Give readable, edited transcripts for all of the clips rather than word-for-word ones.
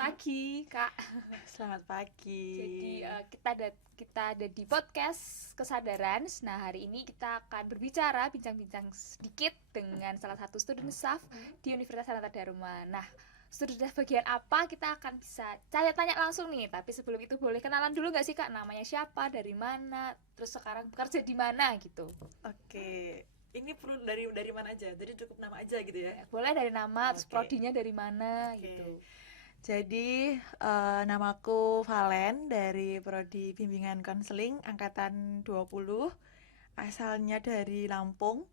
pagi, Kak. Selamat pagi. Jadi kita ada di podcast Kesadaran. Nah, hari ini kita akan bincang-bincang sedikit dengan salah satu student staff di Universitas Sanata Dharma. Nah, student staff bagian apa kita akan bisa tanya langsung nih. Tapi sebelum itu boleh kenalan dulu nggak sih, Kak? Namanya siapa, dari mana, terus sekarang bekerja di mana gitu. Oke, ini perlu dari mana aja? Jadi cukup nama aja gitu ya? Boleh dari nama, terus Oke. prodinya dari mana Oke. gitu. Jadi namaku Valen dari Prodi Bimbingan Konseling Angkatan 20. Asalnya dari Lampung.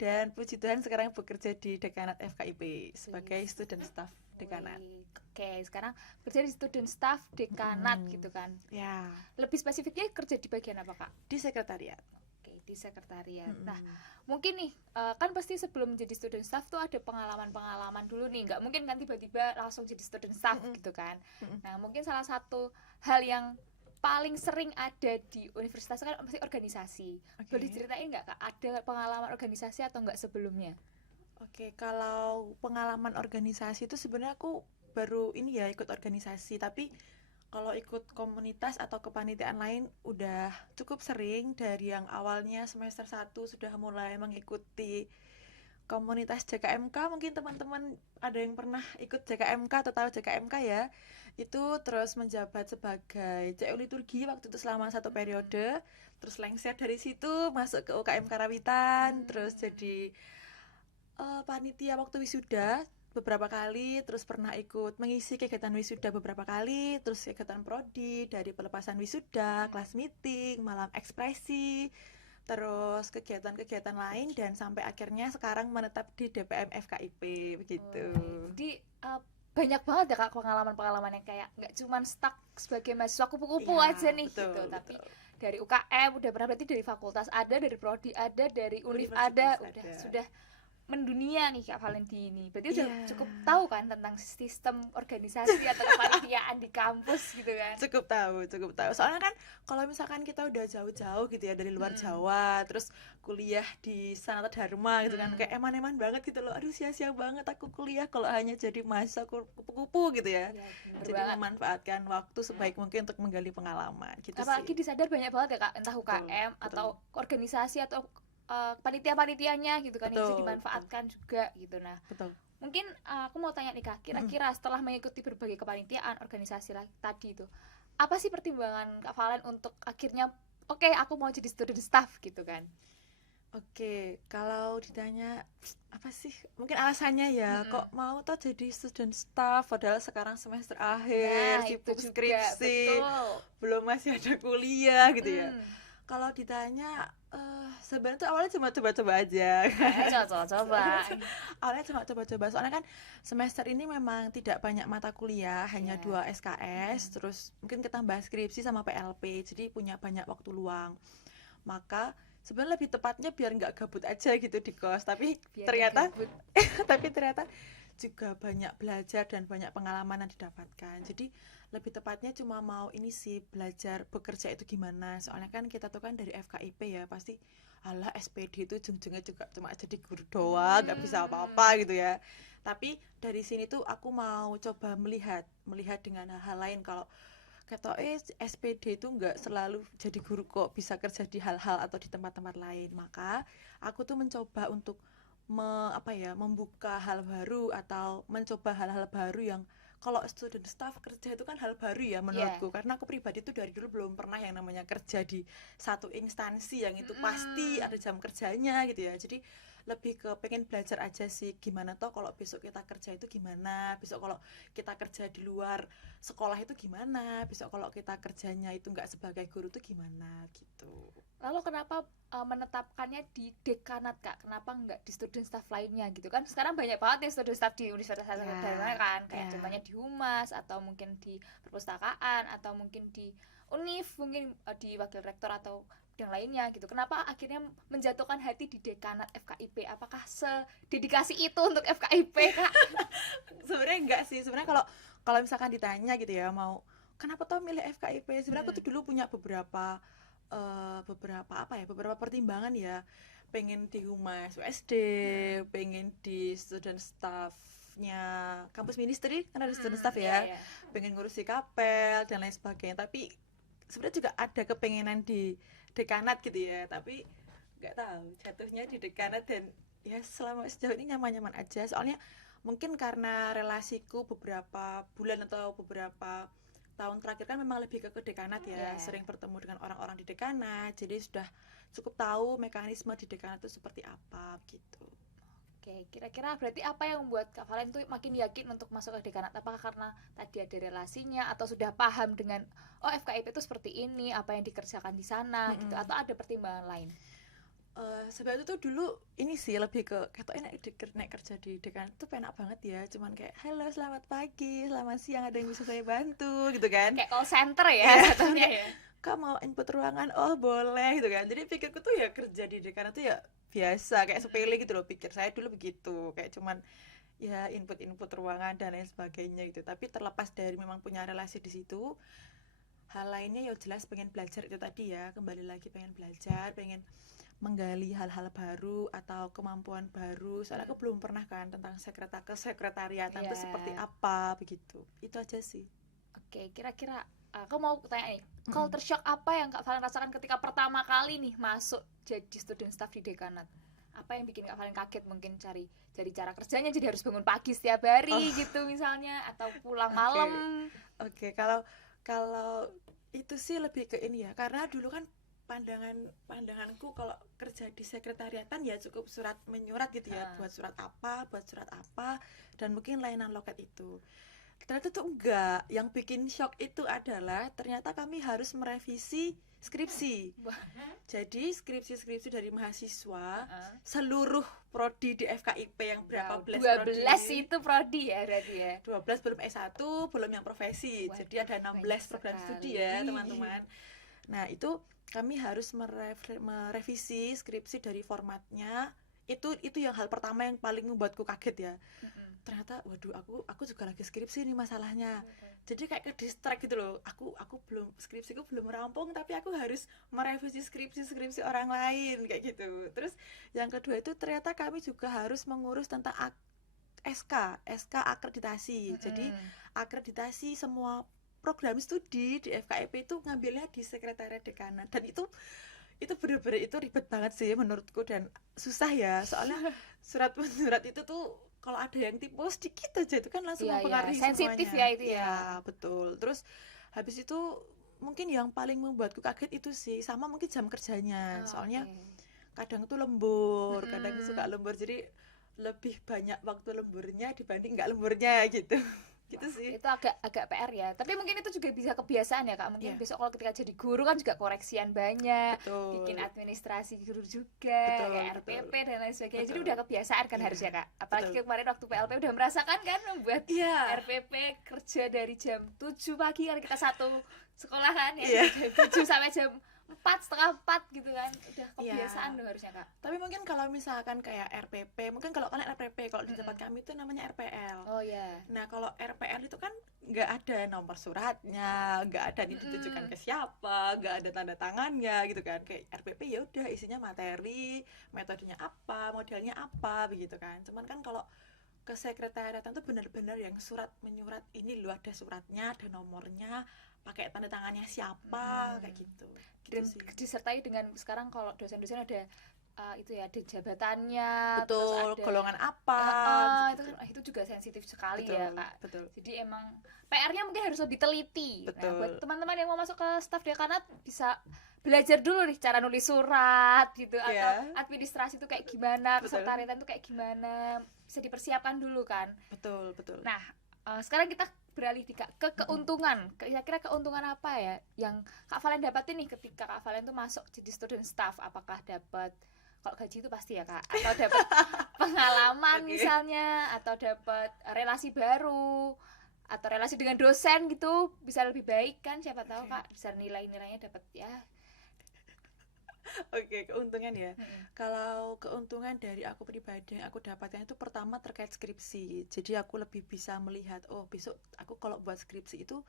Dan puji Tuhan sekarang bekerja di Dekanat FKIP sebagai student staff Dekanat. Oke, sekarang kerja di student staff Dekanat gitu kan. Ya, Lebih spesifiknya kerja di bagian apa, Kak? di sekretariat. Oke, di sekretariat. Nah, mungkin nih, kan pasti sebelum jadi student staff tuh ada pengalaman-pengalaman dulu nih. Nggak mungkin kan tiba-tiba langsung jadi student staff gitu kan. Nah, mungkin salah satu hal yang paling sering ada di universitas kan pasti organisasi. Boleh ceritain nggak, Kak? Ada pengalaman organisasi atau nggak sebelumnya? Oke, kalau pengalaman organisasi itu sebenarnya aku baru ini ya ikut organisasi, tapi kalau ikut komunitas atau kepanitiaan lain udah cukup sering. Dari yang awalnya semester 1 sudah mulai mengikuti komunitas JKMK. Mungkin teman-teman ada yang pernah ikut JKMK atau tahu JKMK ya. Itu terus menjabat sebagai CU liturgi waktu itu selama 1 periode. Terus lengser dari situ masuk ke UKM Karawitan, terus jadi panitia waktu wisuda beberapa kali, terus pernah ikut mengisi kegiatan wisuda beberapa kali, terus kegiatan prodi dari pelepasan wisuda, kelas meeting, malam ekspresi, terus kegiatan-kegiatan lain, dan sampai akhirnya sekarang menetap di DPM FKIP begitu. Jadi banyak banget ya, Kak, pengalaman-pengalaman yang kayak nggak cuman stuck sebagai mahasiswa kupu-kupu Ya, aja nih betul, gitu, betul. tapi dari UKM udah pernah, berarti dari fakultas ada, dari prodi ada, dari univ ada, udah sudah mendunia nih Kak Valentini. Berarti udah cukup tahu kan tentang sistem organisasi atau kepanitiaan di kampus gitu kan. Cukup tahu. Soalnya kan kalau misalkan kita udah jauh-jauh gitu ya dari luar Jawa, terus kuliah di Sanata Dharma gitu kan, kayak eman-eman banget gitu loh. Aduh, sia-sia banget aku kuliah kalau hanya jadi mahasiswa kupu-kupu gitu ya. Jadi memanfaatkan waktu sebaik mungkin untuk menggali pengalaman gitu. Apalagi disadar banyak banget ya, Kak, entah UKM atau organisasi atau panitia-panitianya gitu kan, yang bisa dimanfaatkan juga gitu. Nah, mungkin aku mau tanya nih, Kak, kira-kira setelah mengikuti berbagai kepanitiaan organisasi tadi itu, apa sih pertimbangan Kak Valen untuk akhirnya oke, aku mau jadi student staff gitu kan? Oke, kalau ditanya apa sih mungkin alasannya ya, kok mau tuh jadi student staff padahal sekarang semester akhir, sibuk skripsi, belum masih ada kuliah gitu ya. Kalau ditanya sebenarnya tuh awalnya cuma coba-coba aja. Awalnya cuma coba-coba, soalnya kan semester ini memang tidak banyak mata kuliah, hanya 2 SKS, terus mungkin ketambah skripsi sama PLP, jadi punya banyak waktu luang. Maka sebenarnya lebih tepatnya biar nggak gabut aja gitu di kos, tapi ternyata juga banyak belajar dan banyak pengalaman yang didapatkan. Jadi lebih tepatnya cuma mau ini sih, belajar bekerja itu gimana. Soalnya kan kita tuh kan dari FKIP ya, pasti alah SPD itu ujung-ujungnya juga cuma jadi guru doang, nggak bisa apa-apa gitu ya. Tapi dari sini tuh aku mau coba melihat dengan hal-hal lain. Kalau kata SPD itu nggak selalu jadi guru kok, bisa kerja di hal-hal atau di tempat-tempat lain. Maka aku tuh mencoba untuk membuka hal baru atau mencoba hal-hal baru yang kalau student staff kerja itu kan hal baru ya menurutku, karena aku pribadi tuh dari dulu belum pernah yang namanya kerja di satu instansi yang itu pasti ada jam kerjanya gitu ya. Jadi lebih ke pengen belajar aja sih, gimana toh kalau besok kita kerja itu gimana, besok kalau kita kerja di luar sekolah itu gimana, besok kalau kita kerjanya itu nggak sebagai guru tuh gimana gitu. Lalu kenapa menetapkannya di dekanat, Kak? Kenapa nggak di student staff lainnya gitu kan? Sekarang banyak banget nih student staff di Universitas Dharma kan, kayak contohnya di Humas atau mungkin di perpustakaan atau mungkin di Univ, mungkin di wakil rektor atau yang lainnya gitu. Kenapa akhirnya menjatuhkan hati di dekanat FKIP? Apakah sededikasi itu untuk FKIP, Kak? Sebenarnya enggak sih. Sebenarnya kalau misalkan ditanya gitu ya, mau kenapa tuh milih FKIP? Sebenarnya aku tuh dulu punya beberapa pertimbangan ya. Pengen di Humas USD, pengen di student staff staffnya kampus ministry, kan ada student Hmm, staff iya, ya, iya. pengen ngurusi kapel dan lain sebagainya. Tapi sebenarnya juga ada kepengenan di dekanat gitu ya, tapi nggak tahu jatuhnya di dekanat. Dan ya selama sejauh ini nyaman-nyaman aja, soalnya mungkin karena relasiku beberapa bulan atau beberapa tahun terakhir kan memang lebih ke dekanat ya, Iya. sering bertemu dengan orang-orang di dekanat, jadi sudah cukup tahu mekanisme di dekanat itu seperti apa gitu. Oke, kira-kira berarti apa yang membuat Kak Valen tuh makin yakin untuk masuk ke dekanat? Apakah karena tadi ada relasinya atau sudah paham dengan oh FKIP itu seperti ini, apa yang dikerjakan di sana gitu, atau ada pertimbangan lain? Sebenarnya tuh dulu ini sih lebih ke katanya naik kerja di dekan tuh penak banget ya, cuman kayak halo selamat pagi selamat siang ada yang bisa saya bantu gitu kan. Kayak call center ya Iya. jatuhnya ya. Kak mau input ruangan, oh boleh gitu kan. Jadi pikirku tuh ya kerja di dekan itu ya biasa, kayak sepele gitu loh, pikir saya dulu begitu, kayak cuman ya input ruangan dan lain sebagainya gitu. Tapi terlepas dari memang punya relasi di situ, hal lainnya ya jelas pengen belajar itu tadi ya, kembali lagi pengen belajar, pengen menggali hal-hal baru atau kemampuan baru. Soalnya aku belum pernah kan tentang sekretariatan itu seperti Iya. apa begitu. Itu aja sih. Oke, kira-kira aku mau tanya nih, culture shock apa yang Kak Valen rasakan ketika pertama kali nih masuk jadi student staff di dekanat? Apa yang bikin Kak Valen kaget, mungkin cari cara kerjanya jadi harus bangun pagi setiap hari gitu misalnya, atau pulang malam? Oke, kalau itu sih lebih ke ini ya, karena dulu kan pandanganku kalau kerja di sekretariatan ya cukup surat menyurat gitu ya, buat surat apa, dan mungkin layanan loket itu. Ternyata tuh enggak. Yang bikin shock itu adalah ternyata kami harus merevisi skripsi. Jadi skripsi dari mahasiswa seluruh prodi di FKIP yang berapa belas 12 itu prodi ya berarti ya. 12 belum S1, belum yang profesi. Waduh, jadi ada 16 program studi ya, teman-teman. Nah, itu kami harus merevisi skripsi dari formatnya. Itu yang hal pertama yang paling membuatku kaget ya. Ternyata waduh, aku juga lagi skripsi nih masalahnya. Jadi kayak ke distract gitu loh. Aku belum, skripsiku belum rampung tapi aku harus merevisi skripsi orang lain kayak gitu. Terus yang kedua itu ternyata kami juga harus mengurus tentang SK akreditasi. Jadi akreditasi semua program studi di FKIP itu ngambilnya di sekretariat dekanat, dan itu bener-bener itu ribet banget sih menurutku dan susah ya, soalnya surat itu tuh kalau ada yang tipe sedikit aja itu kan langsung mempengaruhi sensitif semuanya. ya itu ya. Betul. Terus habis itu mungkin yang paling membuatku kaget itu sih sama mungkin jam kerjanya. Soalnya kadang tuh lembur, kadang suka lembur, jadi lebih banyak waktu lemburnya dibanding nggak lemburnya gitu. Gitu sih. Itu agak PR ya, tapi mungkin itu juga bisa kebiasaan ya Kak, mungkin besok kalau ketika jadi guru kan juga koreksian banyak. Betul. Bikin administrasi guru juga, kayak RPP dan lain sebagainya. Jadi udah kebiasaan kan harusnya Kak, apalagi kemarin waktu PLP udah merasakan kan membuat RPP kerja dari jam 7 pagi kan kita satu sekolah kan ya, jam 7 sampai jam 4:30 gitu kan, udah kebiasaan dong harusnya Kak. Tapi mungkin kalau misalkan kayak RPP, mungkin kalau kalian RPP, kalau di tempat kami itu namanya RPL. Oh ya. Nah kalau RPL itu kan nggak ada nomor suratnya, nggak ada ditujukan ke siapa, nggak ada tanda tangannya gitu kan. Kayak RPP ya udah isinya materi, metodenya apa, modelnya apa begitu kan. Cuman kan kalau ke sekretariatan tuh benar-benar yang surat menyurat, ini loh ada suratnya, ada nomornya, pakai tanda tangannya siapa, kayak gitu. Dan disertai dengan sekarang kalau dosen-dosen ada itu ya, ada jabatannya, betul, terus ada golongan apa, itu juga sensitif sekali betul, ya Kak. Betul. Jadi emang PR-nya mungkin harus lebih teliti. Betul. Nah, buat teman-teman yang mau masuk ke staf dekanat bisa belajar dulu nih cara nulis surat gitu, atau administrasi itu kayak gimana, kesekretariatan itu kayak gimana, bisa dipersiapkan dulu kan. Betul. Nah, sekarang kita beralih ke keuntungan. Kira-kira keuntungan apa ya yang Kak Valen dapatin nih ketika Kak Valen tuh masuk jadi student staff? Apakah dapat, kalau gaji itu pasti ya Kak, atau dapat pengalaman misalnya, atau dapat relasi baru, atau relasi dengan dosen gitu bisa lebih baik kan, siapa tahu Kak, bisa nilainya dapat ya. Oke, keuntungan ya. Kalau keuntungan dari aku pribadi yang aku dapatkan itu pertama terkait skripsi. Jadi aku lebih bisa melihat, oh besok aku kalau buat skripsi itu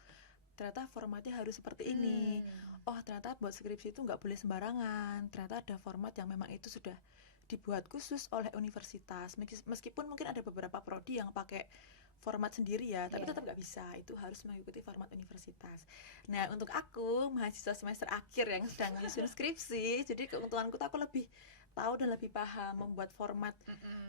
ternyata formatnya harus seperti ini. Oh ternyata buat skripsi itu nggak boleh sembarangan. Ternyata ada format yang memang itu sudah dibuat khusus oleh universitas. Meskipun mungkin ada beberapa prodi yang pakai format sendiri ya, tapi tetap nggak bisa, itu harus mengikuti format universitas. Nah, untuk aku mahasiswa semester akhir yang sedang menyusun skripsi, jadi keuntunganku tuh aku lebih tahu dan lebih paham membuat format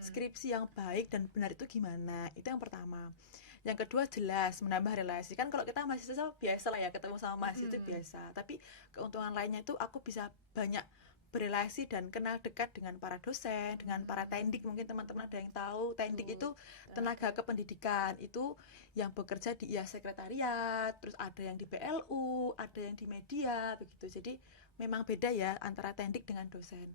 skripsi yang baik dan benar itu gimana. Itu yang pertama. Yang kedua, jelas menambah relasi. Kan kalau kita mahasiswa biasa lah ya, ketemu sama mahasiswa itu biasa. Tapi keuntungan lainnya itu aku bisa banyak berelasi dan kenal dekat dengan para dosen, dengan para tendik. Mungkin teman-teman ada yang tahu, tendik itu tenaga kependidikan, itu yang bekerja di IA sekretariat, terus ada yang di PLU, ada yang di media, begitu. Jadi memang beda ya antara tendik dengan dosen.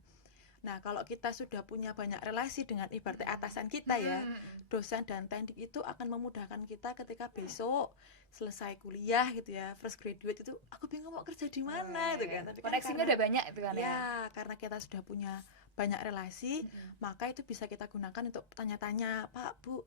Nah, kalau kita sudah punya banyak relasi dengan ibaratnya atasan kita ya, dosen dan tendik itu akan memudahkan kita ketika besok selesai kuliah gitu ya, fresh graduate itu, aku bingung mau kerja di mana gitu kan. Tapi koneksinya udah banyak itu kan ya. Karena kita sudah punya banyak relasi, maka itu bisa kita gunakan untuk tanya-tanya, Pak, Bu,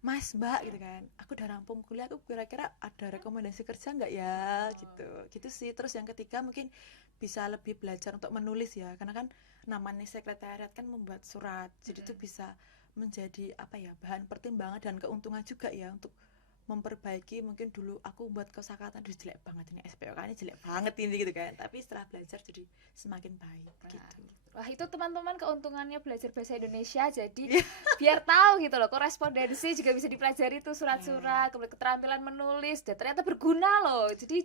Mas, Mbak gitu kan. Aku udah rampung kuliah, aku kira-kira ada rekomendasi kerja nggak ya gitu. Gitu sih. Terus yang ketiga mungkin bisa lebih belajar untuk menulis ya, karena kan namanya sekretariat kan membuat surat, jadi itu bisa menjadi apa ya, bahan pertimbangan dan keuntungan juga ya untuk memperbaiki. Mungkin dulu aku buat kosakata jelek banget ini, SPOK ini jelek banget ini gitu kan, tapi setelah belajar jadi semakin baik gitu. Wah, itu teman-teman keuntungannya belajar bahasa Indonesia, jadi biar tahu gitu loh, korespondensi juga bisa dipelajari tuh, surat-surat, kemudian keterampilan menulis, dan ternyata berguna loh. Jadi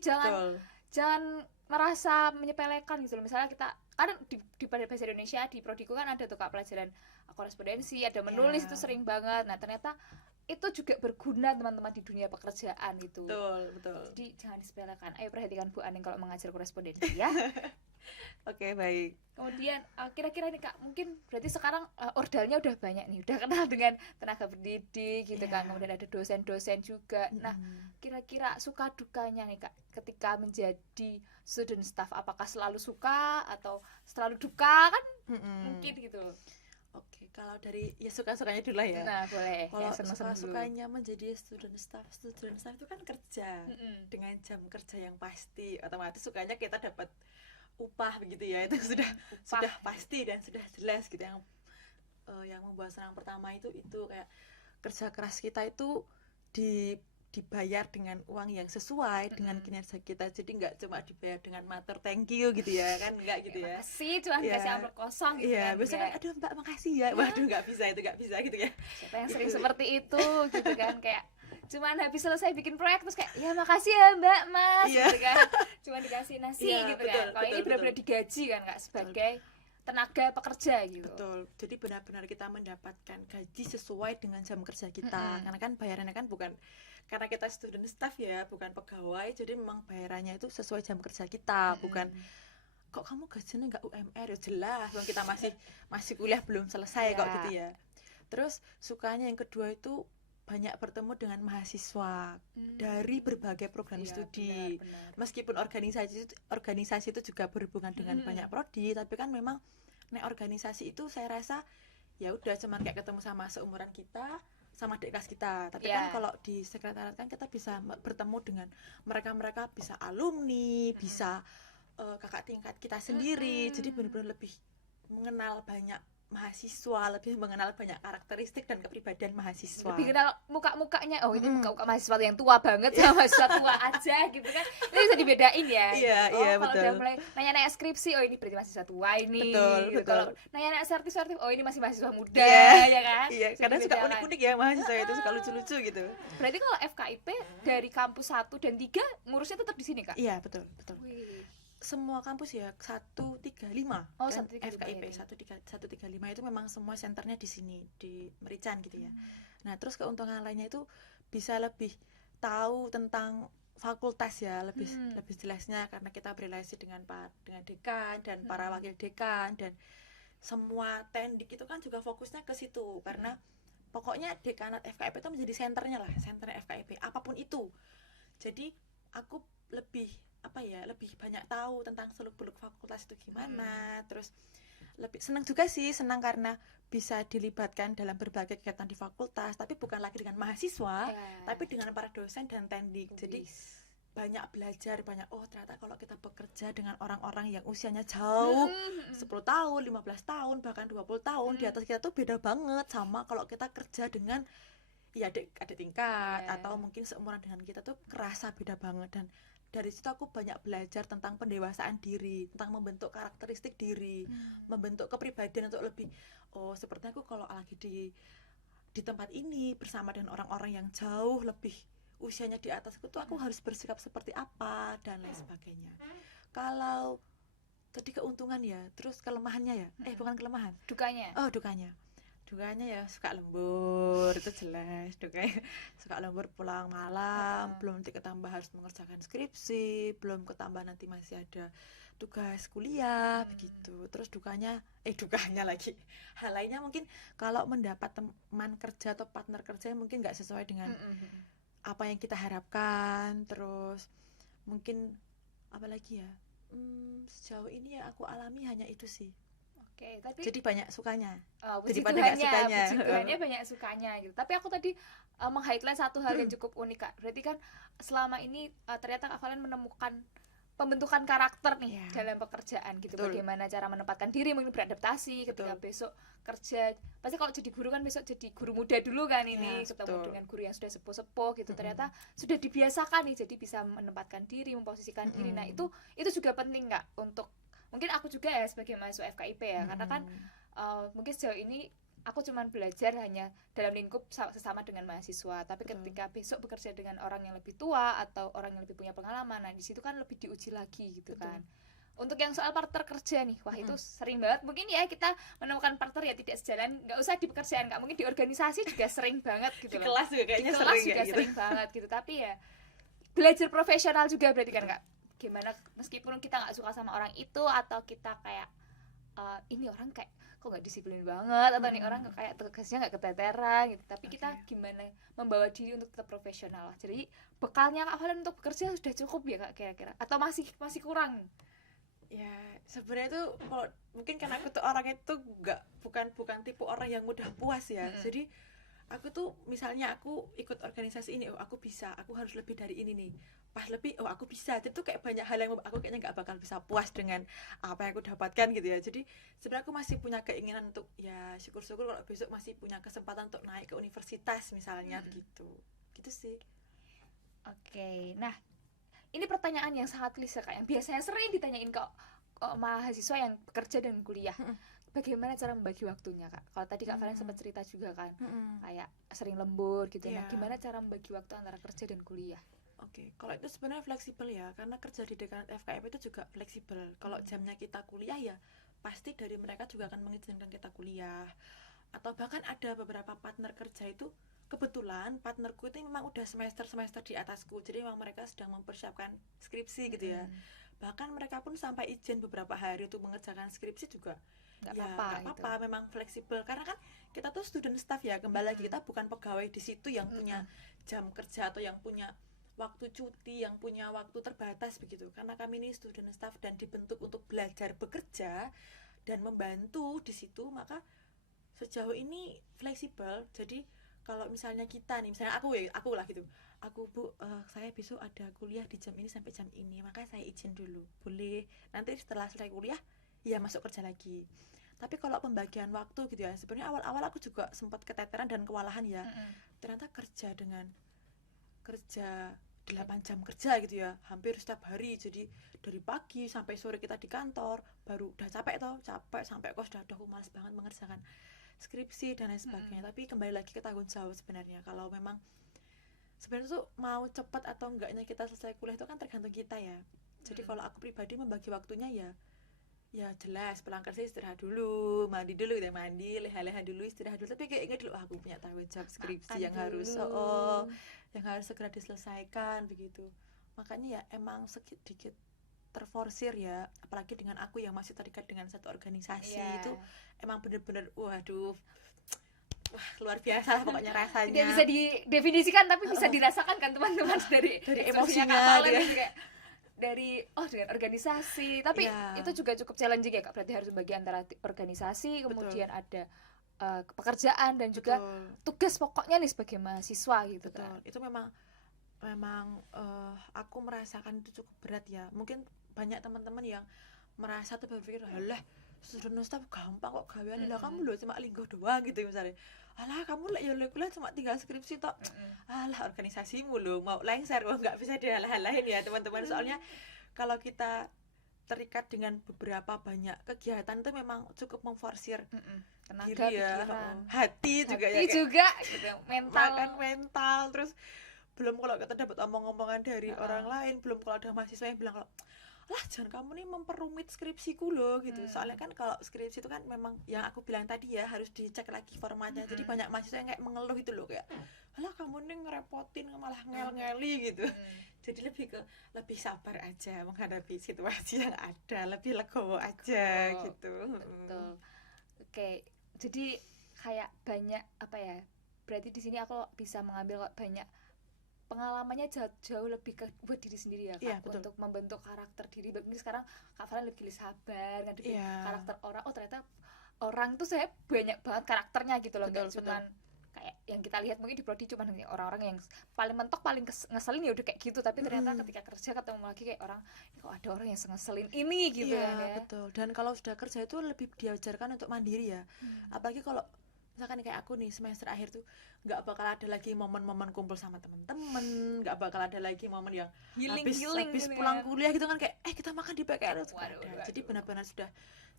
jangan merasa menyepelekan gitu loh. Misalnya kita kan di bahasa Indonesia di prodiku kan ada tuh Kak pelajaran korespondensi, ada menulis, itu sering banget. Nah, ternyata itu juga berguna teman-teman di dunia pekerjaan itu. Betul. Jadi jangan disepelekan. Ayo perhatikan Bu Aning kalau mengajar korespondensi ya. Oke, baik. Kemudian kira-kira nih Kak, mungkin berarti sekarang ordalnya udah banyak nih, udah kenal dengan tenaga pendidik gitu kan, kemudian ada dosen-dosen juga. Nah, kira-kira suka dukanya nih Kak ketika menjadi student staff, apakah selalu suka atau selalu duka kan? Mungkin gitu. Oke, kalau dari ya suka-sukanya dulu lah ya. Nah, boleh. Kalau suka-sukanya menjadi student staff itu kan kerja dengan jam kerja yang pasti, otomatis sukanya kita dapat upah begitu ya, itu sudah pasti dan sudah jelas gitu. Yang membuat senang pertama itu kayak kerja keras kita itu dibayar dengan uang yang sesuai dengan kinerja kita, jadi nggak cuma dibayar dengan matur thank you gitu ya kan, nggak gitu ya. Makasih, cuma dikasih amplop kosong gitu kan. Biasanya kan, aduh Mbak makasih ya, waduh nggak bisa gitu ya. Siapa yang sering seperti itu gitu kan, kayak cuman habis selesai bikin proyek terus kayak ya makasih ya Mbak, Mas gitu kan, cuma dikasih nasi gitu kan. Kalau ini benar-benar digaji kan Kak sebagai tenaga pekerja gitu. Betul. Jadi benar-benar kita mendapatkan gaji sesuai dengan jam kerja kita. Karena kan bayarannya kan bukan karena kita student staff ya, bukan pegawai, jadi memang bayarannya itu sesuai jam kerja kita, bukan kok kamu gajinya nggak UMR, ya jelas dong kita masih kuliah belum selesai kok gitu ya. Terus sukanya yang kedua itu banyak bertemu dengan mahasiswa dari berbagai program studi. Benar. Meskipun organisasi itu juga berhubungan dengan banyak prodi, tapi kan memang organisasi itu saya rasa ya udah cuma kayak ketemu sama seumuran kita, sama adik kelas kita. Tapi kan kalau di sekretariat kan kita bisa bertemu dengan mereka bisa alumni, bisa kakak tingkat kita sendiri. Jadi benar-benar lebih mengenal banyak mahasiswa, lebih mengenal banyak karakteristik dan kepribadian mahasiswa, lebih kenal muka-mukanya. Oh ini muka-muka mahasiswa yang tua banget sama mahasiswa tua aja gitu kan, itu bisa dibedain ya. Kalau betul. Udah mulai nanya-nanya skripsi, oh ini berarti mahasiswa tua ini. Betul. Kalau nanya-nanya sertif, oh ini masih mahasiswa muda ya kan. Kadang suka unik-unik ya mahasiswa itu, suka lucu-lucu gitu. Berarti kalau FKIP dari kampus 1 dan 3 ngurusnya tetap di sini Kak? Iya, betul. Semua kampus ya 135 kan, FKIP 135 itu memang semua senternya di sini di Merican gitu ya. Nah, terus keuntungan lainnya itu bisa lebih tahu tentang fakultas ya, lebih jelasnya karena kita berrelasi dengan dekan dan para wakil dekan, dan semua tendik itu kan juga fokusnya ke situ, karena pokoknya dekanat FKIP itu menjadi senternya FKIP apapun itu. Jadi aku lebih banyak tahu tentang seluk-beluk fakultas itu gimana. Terus lebih senang karena bisa dilibatkan dalam berbagai kegiatan di fakultas, tapi bukan lagi dengan mahasiswa, tapi dengan para dosen dan tendik. Jadi banyak belajar, banyak ternyata kalau kita bekerja dengan orang-orang yang usianya jauh 10 tahun, 15 tahun, bahkan 20 tahun di atas kita tuh beda banget sama kalau kita kerja dengan ya ada tingkat atau mungkin seumuran dengan kita tuh kerasa beda banget. Dan dari situ aku banyak belajar tentang pendewasaan diri, tentang membentuk karakteristik diri, membentuk kepribadian untuk lebih sepertinya aku kalau lagi di tempat ini bersama dengan orang-orang yang jauh lebih usianya di atasku tuh aku harus bersikap seperti apa dan lain sebagainya. Kalau tadi keuntungan ya, terus kelemahannya ya, bukan kelemahan, dukanya ya suka lembur, itu jelas dukanya. Suka lembur pulang malam, belum nanti ketambah harus mengerjakan skripsi, belum ketambah nanti masih ada tugas kuliah begitu. Terus dukanya lagi hal lainnya mungkin kalau mendapat teman kerja atau partner kerja yang mungkin nggak sesuai dengan apa yang kita harapkan. Terus mungkin apa lagi ya, sejauh ini ya aku alami hanya itu sih. Tapi jadi banyak sukanya daripada nggak sukanya. Puji banyak sukanya gitu. Tapi aku tadi meng-highlight satu hal yang cukup unik Kak. Berarti kan selama ini ternyata Kak Valen menemukan pembentukan karakter nih dalam pekerjaan gitu. Betul. Bagaimana cara menempatkan diri, mungkin beradaptasi ketika besok kerja. Pasti kalau jadi guru kan besok jadi guru muda dulu kan ini, ketemu dengan guru yang sudah sepuh-sepuh gitu. Ternyata sudah dibiasakan nih, jadi bisa menempatkan diri, memposisikan diri. Nah, itu juga penting Kak untuk mungkin aku juga ya sebagai mahasiswa FKIP ya, karena kan mungkin sejauh ini aku cuma belajar hanya dalam lingkup sesama dengan mahasiswa, tapi ketika besok bekerja dengan orang yang lebih tua atau orang yang lebih punya pengalaman, nah di situ kan lebih diuji lagi gitu kan. Untuk yang soal partner kerja nih, wah itu sering banget mungkin ya kita menemukan partner ya tidak sejalan, nggak usah di pekerjaan Kak, mungkin di organisasi juga sering banget gitu di kelas juga kayaknya sering banget gitu. Tapi ya belajar profesional juga berarti kan Kak, gimana meskipun kita nggak suka sama orang itu atau kita kayak ini orang kayak kok nggak disiplin banget atau nih orang kayak tugasnya nggak keteteran gitu, tapi kita gimana membawa diri untuk tetap profesional. Jadi bekalnya Kak Valen untuk bekerja sudah cukup ya Kak kira-kira atau masih kurang? Ya sebenarnya tuh kalau mungkin karena aku tuh orangnya tuh bukan tipe orang yang mudah puas ya. Jadi aku tuh misalnya aku ikut organisasi ini, aku bisa, aku harus lebih dari ini nih, pas lebih aku bisa. Jadi tuh kayak banyak hal yang aku kayaknya nggak bakal bisa puas dengan apa yang aku dapatkan gitu ya. Jadi sebenarnya aku masih punya keinginan untuk ya syukur-syukur kalau besok masih punya kesempatan untuk naik ke universitas misalnya gitu sih. Nah ini pertanyaan yang sangat klise Kak, yang biasanya sering ditanyain ke mahasiswa yang bekerja dan kuliah. Bagaimana cara membagi waktunya Kak? Kalau tadi Kak Valen sempat cerita juga kan, kayak sering lembur gitu. Nah, gimana cara membagi waktu antara kerja dan kuliah? Kalau itu sebenarnya fleksibel ya, karena kerja di dekanat FKIP itu juga fleksibel. Kalau jamnya kita kuliah ya, pasti dari mereka juga akan mengizinkan kita kuliah. Atau bahkan ada beberapa partner kerja itu, kebetulan partnerku itu memang udah semester di atasku, jadi memang mereka sedang mempersiapkan skripsi gitu ya. Bahkan mereka pun sampai izin beberapa hari untuk mengerjakan skripsi juga. Nggak apa-apa, memang fleksibel karena kan kita tuh student staff ya, kembali lagi kita bukan pegawai di situ yang punya jam kerja atau yang punya waktu cuti, yang punya waktu terbatas begitu. Karena kami ini student staff dan dibentuk untuk belajar bekerja dan membantu di situ, maka sejauh ini fleksibel. Jadi kalau misalnya kita nih, misalnya aku lah gitu, Bu, saya besok ada kuliah di jam ini sampai jam ini, maka saya izin dulu, boleh, nanti setelah selesai kuliah ya masuk kerja lagi. Tapi kalau pembagian waktu gitu ya, sebenarnya awal-awal aku juga sempat keteteran dan kewalahan ya. Ternyata kerja 8 jam kerja gitu ya, hampir setiap hari. Jadi dari pagi sampai sore kita di kantor, baru udah capek sampai kos udah malas banget mengerjakan skripsi dan lain sebagainya. Tapi kembali lagi ke tanggung jawab sebenarnya. Kalau memang sebenarnya tuh mau cepat atau enggaknya kita selesai kuliah itu kan tergantung kita ya. Jadi kalau aku pribadi membagi waktunya ya jelas pulang kerja istirahat dulu, mandi dulu gitu, leha-leha dulu, istirahat dulu. Tapi kayak ingat dulu aku punya tanggung jawab skripsi yang harus segera diselesaikan begitu. Makanya ya emang sedikit terforsir ya, apalagi dengan aku yang masih terikat dengan satu organisasi itu emang bener-bener wah luar biasa lah pokoknya rasanya. Tidak bisa didefinisikan tapi bisa dirasakan kan teman-teman dari emosinya dari dengan organisasi. Tapi itu juga cukup challenging ya Kak, berarti harus bagi antara organisasi, kemudian ada pekerjaan dan juga tugas pokoknya nih sebagai mahasiswa gitu kan. Itu memang memang aku merasakan itu cukup berat ya. Mungkin banyak teman-teman yang merasa tuh berpikir, alah student staff gampang kok gawean, lah kamu loh cuma linggo doang gitu misalnya. Alah kamu lah ya kuliah cuma tinggal skripsi tok. Alah organisasimu loh mau lengser kok nggak bisa dihalah-halahin ya teman-teman. Soalnya kalau kita terikat dengan beberapa banyak kegiatan tuh memang cukup memforsir Tenaga, diri ya, pikiran, hati juga ya, hati kayak juga gitu, mental. makan mental. Terus belum kalau kita dapat omong-omongan dari orang Heeh. lain, belum kalau ada mahasiswa yang bilang kalau lah jangan kamu nih memperumit skripsiku loh gitu. Soalnya kan kalau skripsi itu kan memang yang aku bilang tadi ya harus dicek lagi formatnya. Jadi banyak mahasiswa yang kayak mengeluh itu loh, kayak alah kamu nih ngerepotin malah ngel-ngeli gitu. Jadi lebih sabar aja menghadapi situasi yang ada, lebih legowo aja Oh, gitu. betul. Oke, jadi kayak banyak apa ya? Berarti di sini aku bisa mengambil kok banyak pengalamannya jauh lebih ke buat diri sendiri ya Kak, Iya, betul. untuk membentuk karakter diri. Ini sekarang Kak Farhan lebih sabar ngadepin Iya, karakter orang. Oh ternyata orang tuh saya banyak banget karakternya gitu loh, nggak betul, cuman kayak yang kita lihat mungkin di prodi cuman orang-orang yang paling mentok paling ngeselin ya udah kayak gitu, tapi ternyata ketika kerja ketemu lagi kayak orang, kok ada orang yang ngeselin ini gitu iya, kan ya. betul. Dan kalau sudah kerja itu lebih diajarkan untuk mandiri ya. Apalagi kalau misalkan kayak aku nih semester akhir tuh nggak bakal ada lagi momen-momen kumpul sama temen-temen, nggak bakal ada lagi momen yang habis Healing gitu pulang kan. kuliah gitu kan kayak kita makan di PKL itu Waduh, ada. waduh, Jadi waduh. benar-benar sudah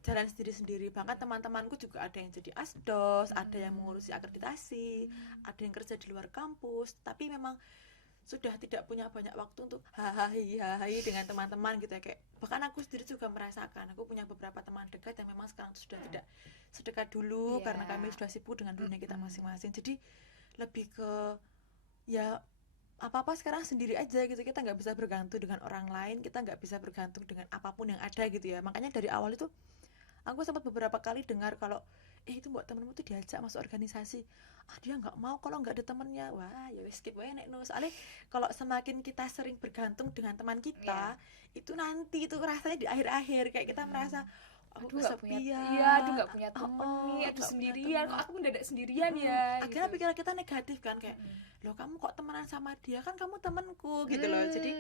jalan sendiri-sendiri. Bahkan teman-temanku juga ada yang jadi asdos, ada yang mengurusi akreditasi, ada yang kerja di luar kampus. Tapi memang sudah tidak punya banyak waktu untuk hahaha dengan teman-teman gitu ya, kayak bahkan aku sendiri juga merasakan aku punya beberapa teman dekat yang memang sekarang sudah tidak sedekat dulu karena kami sudah sibuk dengan dunia kita masing-masing. Jadi lebih ke ya apa-apa sekarang sendiri aja gitu, kita nggak bisa bergantung dengan orang lain, kita nggak bisa bergantung dengan apapun yang ada gitu ya. Makanya dari awal itu aku sempat beberapa kali dengar kalau itu buat temenmu tuh diajak masuk organisasi, dia nggak mau kalau nggak ada temennya. Wah ya wes skip wae nek no. Soalnya kalau semakin kita sering bergantung dengan teman kita, itu nanti itu rasanya di akhir-akhir kayak kita merasa aku Aduh nggak punya, kesepian, iya aduh nggak punya temen nih, aduh nggak punya sendirian, kok teman. aku mendadak sendirian ya Akhirnya gitu. pikiran kita negatif kan, kayak loh kamu kok temenan sama dia, kan kamu temanku gitu loh. Jadi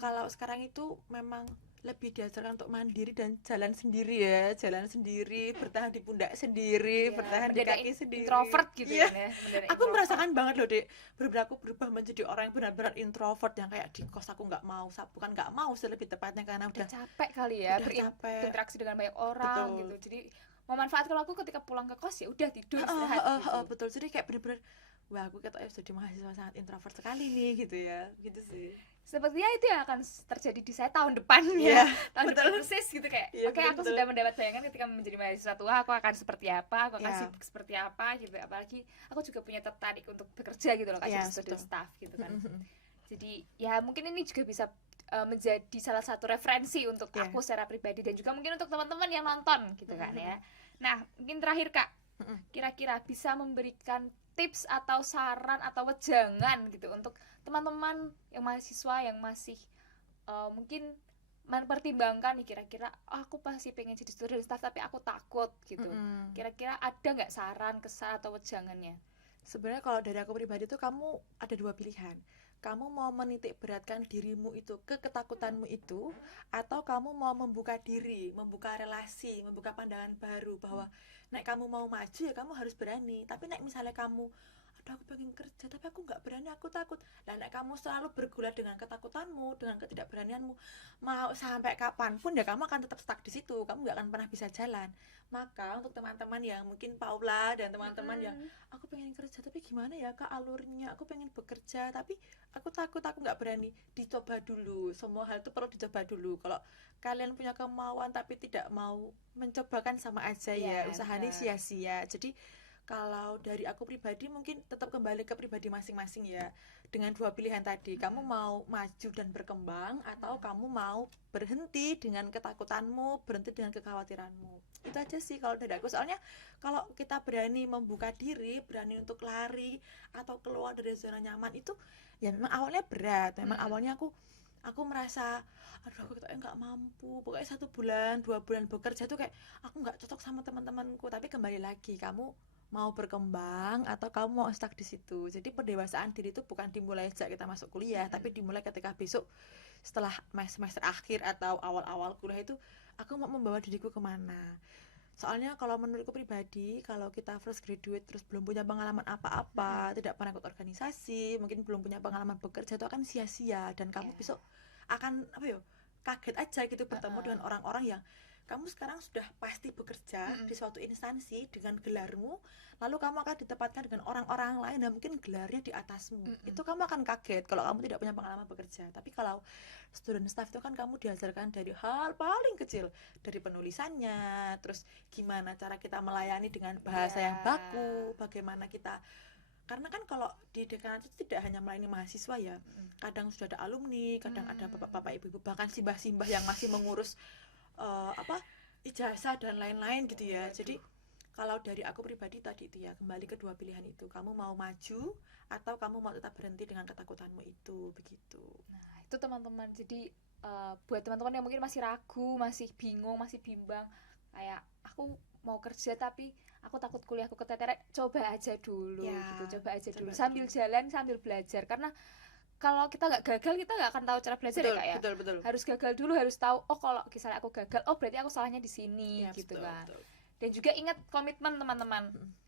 kalau sekarang itu memang lebih diajarkan untuk mandiri dan jalan sendiri ya, jalan sendiri, bertahan di pundak sendiri, Iya, bertahan di mendadak kaki sendiri. introvert gitu Iya, kan ya, mendadak aku introvert. merasakan banget loh dek, bener-bener aku berubah menjadi orang yang benar-benar introvert yang kayak di kos aku nggak mau, bukan nggak mau sih lebih tepatnya, karena Udah udah capek kali ya udah capek. berinteraksi dengan banyak orang Betul. gitu, jadi memanfaatkan waktu ketika pulang ke kos ya udah tidur istirahat gitu. Betul, jadi kayak bener-bener wah aku kata jadi mahasiswa sangat introvert sekali nih gitu ya, gitu sih. Sepertinya itu yang akan terjadi di saya tahun depan Iya, ya, tahun betul. depan persis gitu kayak Iya, oke, aku betul. sudah mendapat bayangan ketika menjadi mahasiswa tua aku akan seperti apa, aku akan Iya. sibuk seperti apa gitu. Apalagi aku juga punya tertarik untuk bekerja gitu loh Kak, Iya, jadi student betul. staff gitu kan. Jadi ya mungkin ini juga bisa menjadi salah satu referensi untuk Iya. aku secara pribadi dan juga mungkin untuk teman-teman yang nonton gitu kan ya. Nah mungkin terakhir Kak, kira-kira bisa memberikan tips atau saran atau wejangan gitu untuk teman-teman yang mahasiswa yang masih mungkin mempertimbangkan nih, kira-kira aku pasti pengen jadi student staff tapi aku takut gitu. Kira-kira ada nggak saran, kesan atau wejangannya? Sebenarnya kalau dari aku pribadi tuh kamu ada dua pilihan. Kamu mau menitik beratkan dirimu itu ke ketakutanmu itu, atau kamu mau membuka diri, membuka relasi, membuka pandangan baru bahwa nek kamu mau maju ya kamu harus berani. Tapi nek misalnya kamu aduh aku pengen kerja tapi aku nggak berani, aku takut. Lah nek kamu selalu bergulat dengan ketakutanmu, dengan ketidakberanianmu, mau sampai kapanpun ya kamu akan tetap stuck di situ, kamu nggak akan pernah bisa jalan. Maka untuk teman-teman yang mungkin Paula dan teman-teman yang aku pengen kerja tapi gimana ya kak alurnya, aku pengen bekerja tapi aku takut, aku nggak berani, dicoba dulu. Semua hal itu perlu dicoba dulu. Kalau kalian punya kemauan tapi tidak mau mencobakan sama aja ya, usahanya sia-sia. Jadi kalau dari aku pribadi mungkin tetap kembali ke pribadi masing-masing ya, dengan dua pilihan tadi, kamu mau maju dan berkembang atau kamu mau berhenti dengan ketakutanmu, berhenti dengan kekhawatiranmu. Itu aja sih kalau dari aku. Soalnya kalau kita berani membuka diri, berani untuk lari atau keluar dari zona nyaman itu ya memang awalnya berat. Memang awalnya aku merasa aduh aku kayak nggak mampu, pokoknya 1 bulan 2 bulan bekerja tuh kayak aku nggak cocok sama teman-temanku. Tapi kembali lagi, kamu mau berkembang atau kamu mau stuck di situ. Jadi pendewasaan diri itu bukan dimulai sejak kita masuk kuliah, tapi dimulai ketika besok setelah semester akhir atau awal-awal kuliah itu aku mau membawa diriku kemana. Soalnya kalau menurutku pribadi, kalau kita fresh graduate terus belum punya pengalaman apa-apa, tidak pernah ikut organisasi, mungkin belum punya pengalaman bekerja, itu akan sia-sia dan kamu besok akan kaget aja gitu bertemu dengan orang-orang yang kamu sekarang sudah pasti bekerja di suatu instansi dengan gelarmu, lalu kamu akan ditempatkan dengan orang-orang lain yang mungkin gelarnya di atasmu. Itu kamu akan kaget kalau kamu tidak punya pengalaman bekerja. Tapi kalau student staff itu kan kamu diajarkan dari hal paling kecil, dari penulisannya, terus gimana cara kita melayani dengan bahasa yang baku, bagaimana kita, karena kan kalau di dekanat itu tidak hanya melayani mahasiswa ya, kadang sudah ada alumni, kadang ada bapak-bapak ibu-ibu, bahkan simbah-simbah yang masih mengurus ijazah dan lain-lain gitu ya. Jadi kalau dari aku pribadi tadi itu ya, kembali ke dua pilihan itu, kamu mau maju atau kamu mau tetap berhenti dengan ketakutanmu itu, begitu. Nah itu teman-teman, jadi buat teman-teman yang mungkin masih ragu, masih bingung, masih bimbang, kayak aku mau kerja tapi aku takut kuliahku keteteran, coba aja dulu gitu, coba aja dulu sambil jalan, sambil belajar. Karena kalau kita nggak gagal, kita nggak akan tahu cara belajar. Betul, ya Kak ya. Betul. Harus gagal dulu, harus tahu, oh kalau misalnya aku gagal, oh berarti aku salahnya di sini, gitu betul, kan. Betul. Dan juga ingat komitmen teman-teman,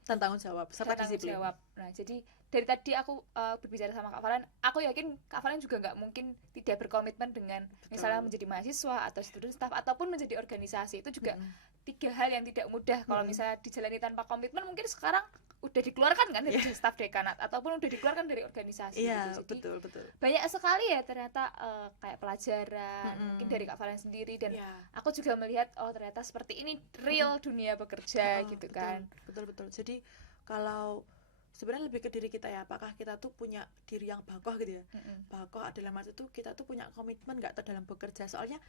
dan tanggung jawab serta disiplin. Nah jadi dari tadi aku berbicara sama Kak Valen, aku yakin Kak Valen juga nggak mungkin tidak berkomitmen dengan misalnya menjadi mahasiswa atau student staff ataupun menjadi organisasi. Itu juga tiga hal yang tidak mudah kalau misalnya dijalani tanpa komitmen. Mungkin sekarang udah dikeluarkan kan dari staf dekanat ataupun udah dikeluarkan dari organisasi gitu. Jadi betul. banyak sekali ya ternyata kayak pelajaran mungkin dari Kak Valen sendiri, dan aku juga melihat oh ternyata seperti ini real dunia bekerja gitu kan. Betul. Jadi kalau sebenarnya lebih ke diri kita ya, apakah kita tuh punya diri yang bakoh gitu ya. Bakoh adalah maksud tuh kita tuh punya komitmen nggak dalam bekerja. Soalnya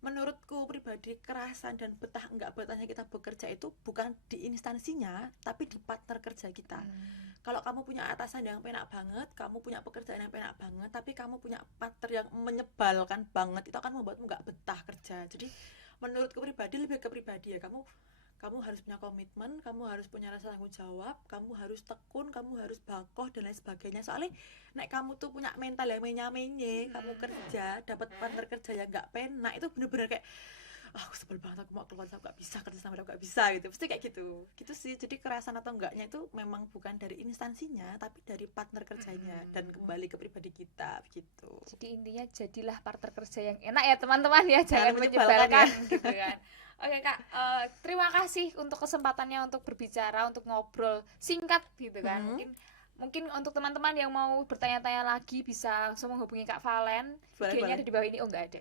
menurutku pribadi, kerasan dan betah enggak betahnya kita bekerja itu bukan di instansinya, tapi di partner kerja kita. Kalau kamu punya atasan yang penak banget, kamu punya pekerjaan yang penak banget, tapi kamu punya partner yang menyebalkan banget, itu akan membuatmu enggak betah kerja. Jadi menurutku pribadi, lebih ke pribadi ya, kamu harus punya komitmen, kamu harus punya rasa tanggung jawab, kamu harus tekun, kamu harus bakoh dan lain sebagainya. Soalnya nek kamu tuh punya mental yang menye-menye, kamu kerja dapat partner kerja yang nggak penak, itu bener-bener kayak aku sebel banget, aku mau keluar sama nggak bisa, kerja sama nggak bisa gitu, pasti kayak gitu sih. Jadi kerasan atau enggaknya itu memang bukan dari instansinya, tapi dari partner kerjanya dan kembali ke pribadi kita gitu. Jadi intinya jadilah partner kerja yang enak ya teman-teman ya, jangan menyebalkan gitu kan. Oke Kak, terima kasih untuk kesempatannya untuk berbicara, untuk ngobrol singkat gitu kan. Mungkin untuk teman-teman yang mau bertanya-tanya lagi bisa langsung menghubungi Kak Valen. IG-nya ada di bawah ini. Oh enggak ada.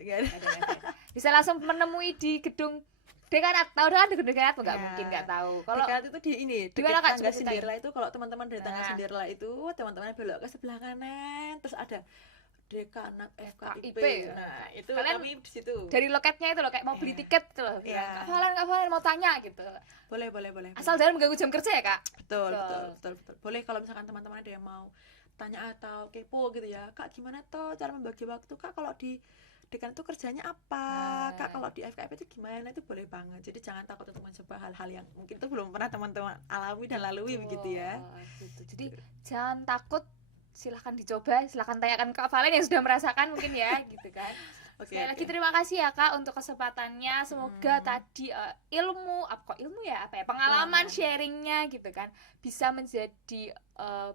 Bisa langsung menemui di gedung dekanat. Tahu kan gedung dekanat? Enggak mungkin enggak tahu. Kalau dekanat itu di ini, dekat tangga Sindirla itu, kalau teman-teman dari tangga Sindirla itu, teman-teman belok ke sebelah kanan, terus ada dekanat FKIP. Nah, itu kami di situ. Dari loketnya itu loh, kayak mau beli tiket gitu loh. Kak Valen mau tanya gitu. Boleh. Asal jangan mengganggu jam kerja ya, Kak. Betul. Boleh kalau misalkan teman-teman ada yang mau tanya atau kepo gitu ya. Kak, gimana toh cara membagi waktu? Kak, kalau di dekan itu kerjanya apa? Kak, kalau di FKIP itu gimana? Itu boleh banget. Jadi jangan takut untuk mencoba hal-hal yang mungkin itu belum pernah teman-teman alami dan lalui begitu ya. Gitu. Jadi jangan takut, silahkan dicoba, silahkan tanyakan Kak Valen yang sudah merasakan mungkin ya gitu kan. Sekali lagi terima kasih ya Kak untuk kesempatannya. Semoga tadi pengalaman sharingnya gitu kan bisa menjadi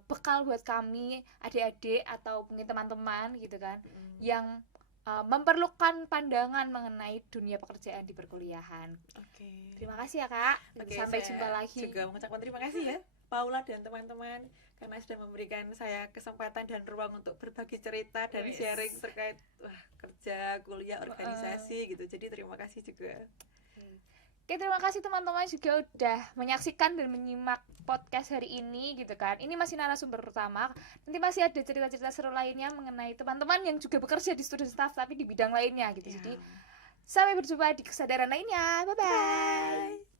bekal buat kami adik-adik atau mungkin teman-teman gitu kan yang memerlukan pandangan mengenai dunia pekerjaan di perkuliahan. Terima kasih ya Kak. Sampai jumpa lagi. Juga mengucapkan terima kasih ya Paula dan teman-teman karena sudah memberikan saya kesempatan dan ruang untuk berbagi cerita dan sharing terkait kerja, kuliah, organisasi gitu. Jadi terima kasih juga. Oke, terima kasih teman-teman juga udah menyaksikan dan menyimak podcast hari ini gitu kan. Ini masih narasumber utama. Nanti masih ada cerita-cerita seru lainnya mengenai teman-teman yang juga bekerja di student staff tapi di bidang lainnya gitu. Jadi sampai berjumpa di kesadaran lainnya. Bye-bye.